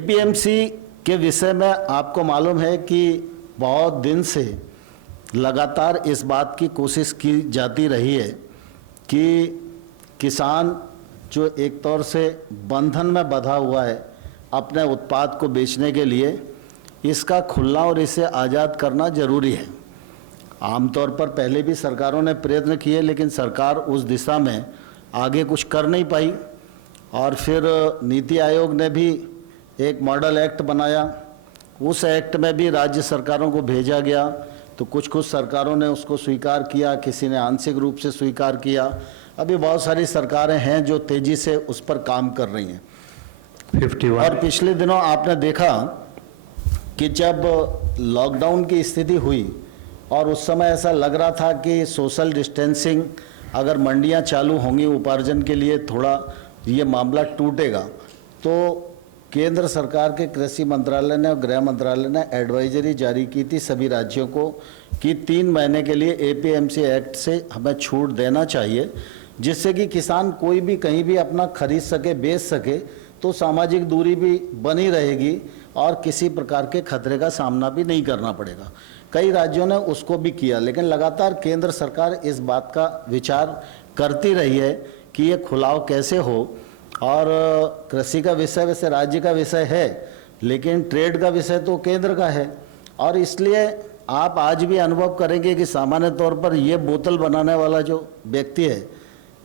APMC के विषय में आपको मालूम है कि बहुत दिन से लगातार इस बात की कोशिश की जाती रही है कि किसान जो एक तौर से बंधन में बंधा हुआ है अपने उत्पाद को बेचने के लिए, इसका खुलना और इसे आज़ाद करना जरूरी है। आमतौर पर पहले भी सरकारों ने प्रयत्न किए, लेकिन सरकार उस दिशा में आगे कुछ कर नहीं पाई। और फिर नीति आयोग ने भी एक मॉडल एक्ट बनाया, उस एक्ट में भी राज्य सरकारों को भेजा गया, तो कुछ सरकारों ने उसको स्वीकार किया, किसी ने आंशिक रूप से स्वीकार किया। अभी बहुत सारी सरकारें हैं जो तेज़ी से उस पर काम कर रही हैं। 51। और पिछले दिनों आपने देखा कि जब लॉकडाउन की स्थिति हुई और उस समय ऐसा लग रहा था कि सोशल डिस्टेंसिंग, अगर मंडियां चालू होंगी उपार्जन के लिए थोड़ा ये मामला टूटेगा, तो केंद्र सरकार के कृषि मंत्रालय ने और गृह मंत्रालय ने एडवाइजरी जारी की थी सभी राज्यों को कि 3 महीने के लिए एपीएमसी एक्ट से हमें छूट देना चाहिए, जिससे कि किसान कोई भी कहीं भी अपना खरीद सके, बेच सके, तो सामाजिक दूरी भी बनी रहेगी और किसी प्रकार के खतरे का सामना भी नहीं करना पड़ेगा। कई राज्यों ने उसको भी किया, लेकिन लगातार केंद्र सरकार इस बात का विचार करती रही है कि ये खुलाव कैसे हो। और कृषि का विषय वैसे राज्य का विषय है, लेकिन ट्रेड का विषय तो केंद्र का है। और इसलिए आप आज भी अनुभव करेंगे कि सामान्य तौर पर ये बोतल बनाने वाला जो व्यक्ति है,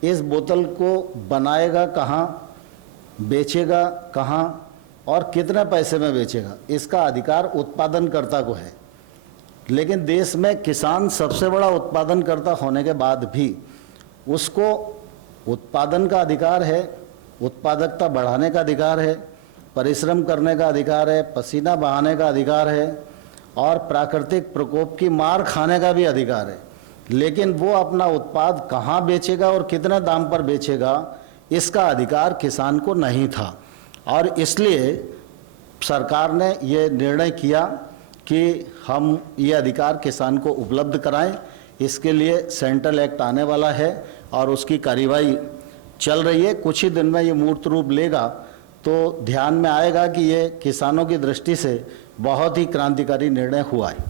इस बोतल को बनाएगा कहाँ, बेचेगा कहाँ और कितने पैसे में बेचेगा, इसका अधिकार उत्पादनकर्ता को है। लेकिन देश में किसान सबसे बड़ा उत्पादनकर्ता होने के बाद भी उसको उत्पादन का अधिकार है, उत्पादकता बढ़ाने का अधिकार है, परिश्रम करने का अधिकार है, पसीना बहाने का अधिकार है और प्राकृतिक प्रकोप की मार खाने का भी अधिकार है। लेकिन वो अपना उत्पाद कहाँ बेचेगा और कितने दाम पर बेचेगा, इसका अधिकार किसान को नहीं था। और इसलिए सरकार ने ये निर्णय किया कि हम ये अधिकार किसान को उपलब्ध कराएं। इसके लिए सेंट्रल एक्ट आने वाला है और उसकी कार्यवाही चल रही है। कुछ ही दिन में ये मूर्त रूप लेगा, तो ध्यान में आएगा कि ये किसानों की दृष्टि से बहुत ही क्रांतिकारी निर्णय हुआ है।